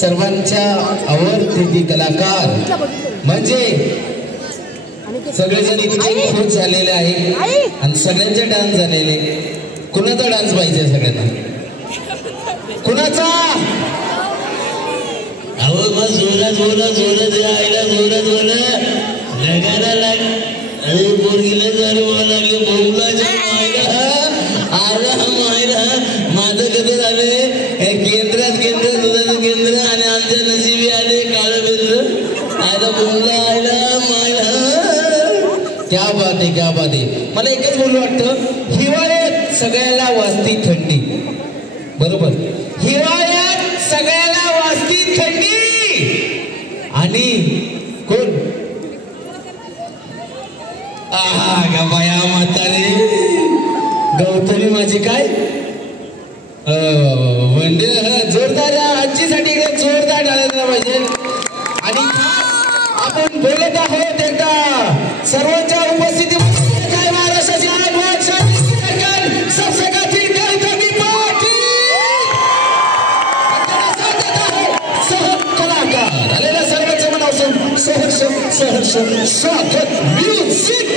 सर्वांच्या आवडते कलाकार म्हणजे सगळेजण इतके खुश झालेले आहे आणि सगळ्यांचे डान्स झालेले. कुणाचा डान्स पाहिजे सगळ्यांना? कुणाचा? अहो मग जोरात बोला, जोरात आईला जोरात बोला, जगायला लाग. अरे पोरगीला जर बोला लागले बोलायच्या मायला आला मायला. माझं कधी झाले केंद्रात दुधाचं केंद्र आणि आमच्या नशिबी आले काळं बिंद्र आयला बोलला आयला मायला. क्या बात आहे, क्या बात आहे. मला एकच बोलू वाटतं, हिवाळ्यात सगळ्याला वाजती थंडी. बरोबर, हिवाळ्यात सगळ्याला वाजती थंडी आणि कोण? गा बाया म्हातारे गौतमी माझी काय म्हणजे जोरदार आजचीसाठी एकदम जोरदार डाळायला पाहिजे. आणि आपण बोलत आहोत एकदा सर्वांच्या उपस्थितीमध्ये काय महाराष्ट्राची सहकलाकार आलेल्या सर्वांच्या मनापासून सहर्ष सहर्ष स्वागत. म्युझिक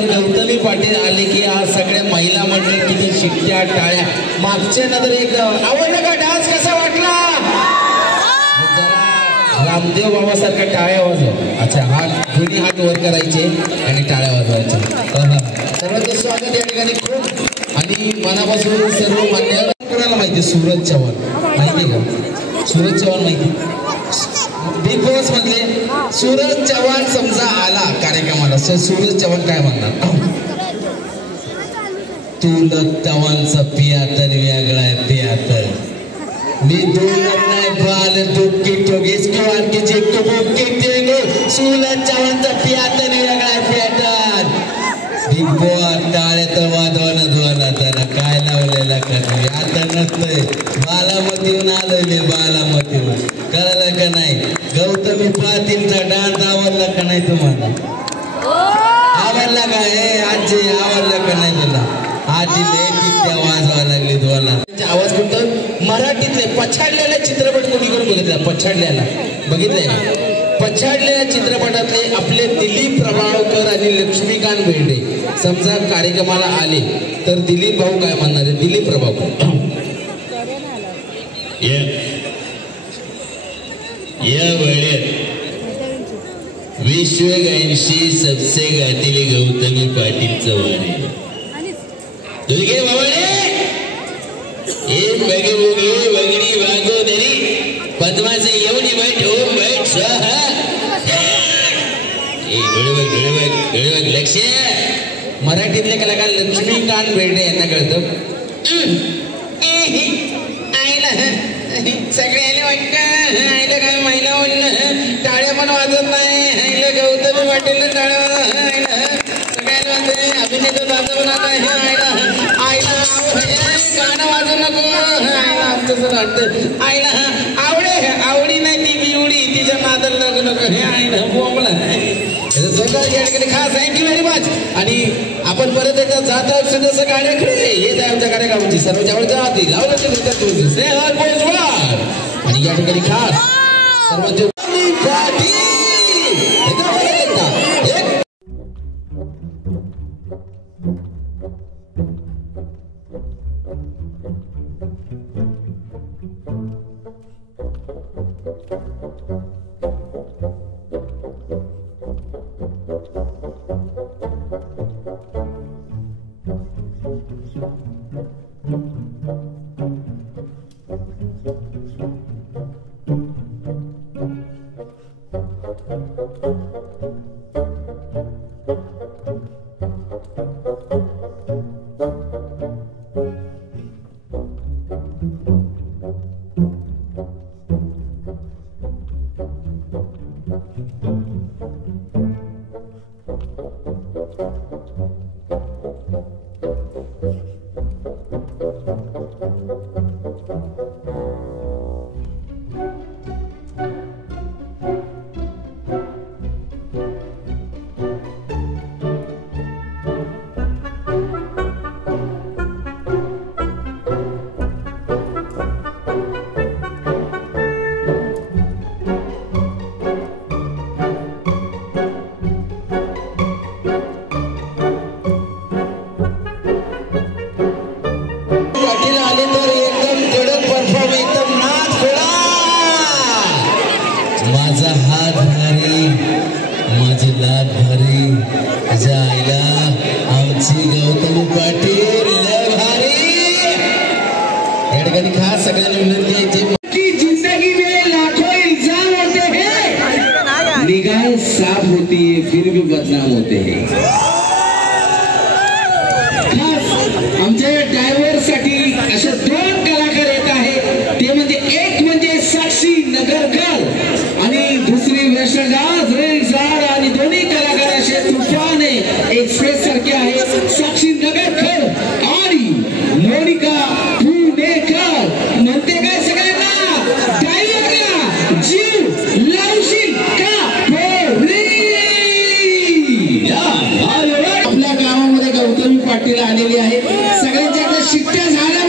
तर गौतमी पाटील आले की आज सगळ्या महिला मंडळ किती शिट्ट्या टाळ्या मागच्या नंतर एकदा आवडलं का डान्स कसा वाटला जरा रामदेव बाबासारखा टाळ्या वाजव अच्छा दोन्ही हात वर करायचे आणि टाळ्या वाजवायच्या सर्वांचं स्वागत या ठिकाणी खूप आणि मनापासून सर्व मान्यवर कोणाला माहिती सूरज चव्हाण माहिती का सूरज चव्हाण माहिती बिग बॉस मधले सूरज चव्हाण समजा आला कार्यक्रमाला सूरज चव्हाण काय म्हणणार तू चव्हाणचा पियातर वेगळा आहे पियातर मी दोन नाही बाल दुःखी टोगेस किंवा जे सूरज चव्हाणचा पियातर वेगळा आहे पियातर बिग बॉस टाळे तर वाजवाना जरा काय लावलेला कधी आता नसतंय बालामतीहून आलोय मी बालामतीहून कळलं का नाही गौतमी पाटीलचा डान्स आवडला का नाही तुम्हाला आवडला का हे आजी आवडला का नाही तुला आजी लय वाजवा लागली तुम्हाला आवाज कोणतं मराठीतले पछाडलेले चित्रपट कोणी करून बघितला पछाडलेला बघितलंय पछाडलेल्या चित्रपटातले आपले दिलीप प्रभावकर आणि लक्ष्मीकांत बेर्डे समजा कार्यक्रमाला आले तर दिलीप भाऊ काय म्हणणार आहे दिलीप प्रभावकर या वेळेत विश्वगायनशी सबसे गाठीले गौतमी पाटील चव्हाण तुझे बाबाने एक बगे बोगली वगडी वागोदरी पद्माचे एवढी वाईट ओम वाईट स्वाहा लक्ष मराठीतले कलाकार लक्ष्मीकांत बेर्डे यांना कळतं सगळ्याला वाटतं आईला काय महिला म्हणणं टाळ्या पण वाजत नाही आईला गौतमी पाटील टाळ्या सगळ्याला म्हणते अभिनेता जातो पण आता आईला आईला गाणं वाजू नको आईला आमचं वाटतं आईला आवडी नाही ती बिवडी तिच्या नादाला लागू नको हे आईला बोंबला खास थँक्यू व्हेरी मच आणि आपण परत एकदा जात आहोत सदस्य गाण्याकडे येत आहे आमच्या कार्यक्रमाची सर्व आवडते आधी लावलं आणि या ठिकाणी खास सर्वांचे साफ होती है फिर भी बदनाम होते हैं खास आमच्या ड्रायव्हर साठी असे दोन कलाकार येत आहे ते म्हणजे एक म्हणजे साक्षी नगरकर आणि दुसरी वैष्णवदास रेलसार आणि दोन्ही कलाकार असे तुफान एक्सप्रेस सारखे आहे साक्षी नगरकर आणि मोनिका पुणेकर म्हणते काय सगळ्यांना ड्रायव्हरला जीव लावशील का आपल्या गावामध्ये गौतमी पाटील आलेली आहे सगळ्यांच्या शिट्ट्या झाल्या